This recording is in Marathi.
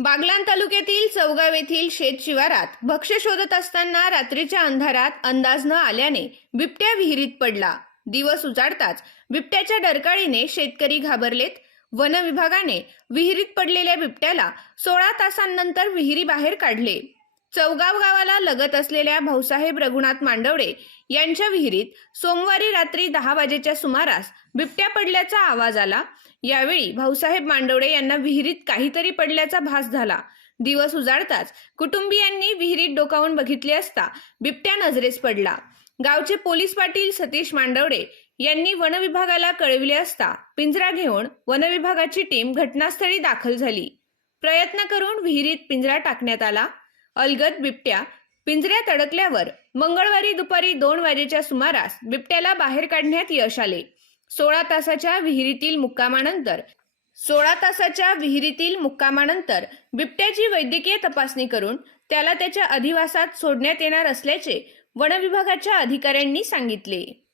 बागलाण तालुक्यातील चौगाव येथील शेत शिवारात भक्ष्य शोधत असताना रात्रीच्या अंधारात अंदाज न आल्याने बिबट्या विहिरीत पडला. दिवस उजाडताच बिबट्याच्या डरकाळीने शेतकरी घाबरलेत. वन विभागाने विहिरीत पडलेल्या बिबट्याला सोळा तासांनंतर विहिरी बाहेर काढले. चौगाव गावाला लगत असलेल्या भाऊसाहेब रघुनाथ मांडवडे यांच्या विहिरीत सोमवारी रात्री दहा वाजेच्या सुमारास बिबट्या पडल्याचा आवाज आला. यावेळी भाऊसाहेब मांडवडे यांना विहिरीत काहीतरी पडल्याचा भास झाला. दिवस उजाडताच कुटुंबियांनी विहिरीत डोकावून बघितले असता बिबट्या नजरेस पडला. गावचे पोलीस पाटील सतीश मांडवडे यांनी वनविभागाला कळविले असता पिंजरा घेऊन वनविभागाची टीम घटनास्थळी दाखल झाली. प्रयत्न करून विहिरीत पिंजरा टाकण्यात आला. अलगद बिबट्या पिंजऱ्यात अडकल्यावर मंगळवारी दुपारी दोन वाजेच्या सुमारास बिबट्याला बाहेर काढण्यात यश आले. सोळा तासाच्या विहिरीतील मुक्कामानंतर सोळा तासाच्या विहिरीतील मुक्कामानंतर बिबट्याची वैद्यकीय तपासणी करून त्याला त्याच्या अधिवासात सोडण्यात येणार असल्याचे वनविभागाच्या अधिकाऱ्यांनी सांगितले.